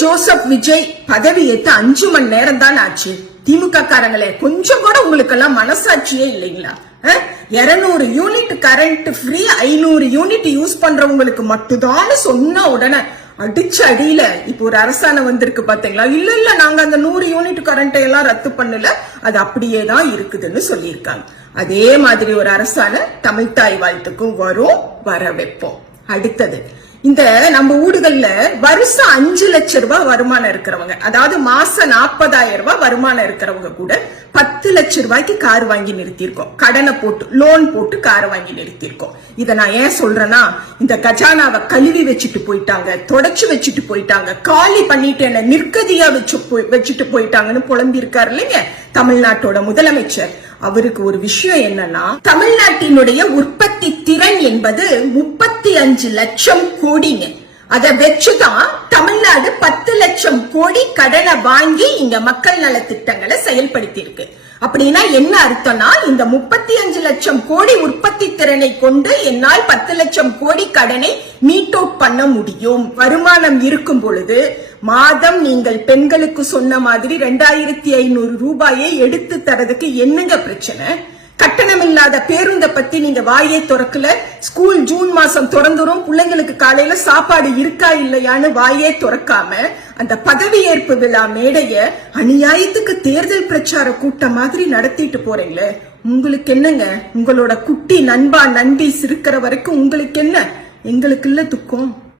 Joseph Vijay பதவி ஏற்று 5 மணி நேரம் தான் ஆச்சு. திமுக காரங்களே, கொஞ்சம் கூட உங்களுக்கு எல்லாம் மனசாட்சியே இல்லைங்களா? 200 unit current free, 500 unit use பண்றவங்களுக்கு மட்டும்தான் சொன்ன உடனே அடிச்ச அடியில இப்ப ஒரு அரசாணை வந்திருக்கு பாத்தீங்களா? இல்ல நாங்க அந்த 100 யூனிட் கரண்ட் எல்லாம் ரத்து பண்ணல, அது அப்படியே தான் இருக்குதுன்னு சொல்லியிருக்காங்க. அதே மாதிரி ஒரு அரசாணை தமிழ் தாய் வாழ்த்துக்கும் வரும், வர வைப்போம். அடுத்தது, இந்த நம்ம ஊடுகள்ல வருஷம் 5 லட்சம் ரூபாய் வருமானம் இருக்கிறவங்க, அதாவது மாசம் 40,000 ரூபாய் வருமானம் இருக்கிறவங்க கூட 10 லட்சம் ரூபாய்க்கு கார் வாங்கி நிறுத்திருக்கோம். கடனை போட்டு, லோன் போட்டு காரை வாங்கி நிறுத்திருக்கோம். இத நான் ஏன் சொல்றேன்னா, இந்த கஜானாவை கழுவி வச்சுட்டு போயிட்டாங்க, தொடச்சு வச்சுட்டு போயிட்டாங்க, காலி பண்ணிட்டு என்ன நிற்கதியா வச்சுட்டு போயிட்டாங்கன்னு புலம்பி இருக்காரு இல்லைங்க தமிழ்நாட்டோட முதலமைச்சர். அவருக்கு ஒரு விஷயம் என்னன்னா, தமிழ்நாட்டினுடைய உற்பத்தி திறன் என்பது 35 லட்சம் கோடிங்க. அதை வச்சுதான் தமிழ்நாடு 10 லட்சம் கோடி கடனை வாங்கி இங்க மக்கள் நல திட்டங்களை செயல்படுத்தி இருக்கு. அப்படின்னா என்ன அர்த்தம்னா, இந்த 35 லட்சம் கோடி உற்பத்தி திறனை கொண்டு என்னால் 10 லட்சம் கோடி கடனை மீட் அவுட் பண்ண முடியும். வருமானம் இருக்கும் பொழுது மாதம் நீங்கள் பெண்களுக்கு சொன்ன மாதிரி 2500 ரூபாயை எடுத்து தரதுக்கு என்னங்க பிரச்சனை? கட்டணம் இல்லாத பேருந்தை பத்தி நீங்க வாயை திறக்கல. ஸ்கூல் ஜூன் மாசம் திறந்துரும், பிள்ளைங்களுக்கு காலையில சாப்பாடு இருக்கா இல்லையான்னு வாயே திறக்காம அந்த பதவியேற்பு விழா மேடைய அநியாயத்துக்கு தேர்தல் பிரச்சார கூட்டம் மாதிரி நடத்திட்டு போறீங்களே, உங்களுக்கு என்னங்க? உங்களோட குட்டி நண்பா நண்பி இருக்கிற வரைக்கும் உங்களுக்கு என்ன? எங்களுக்கு இல்ல துக்கம்.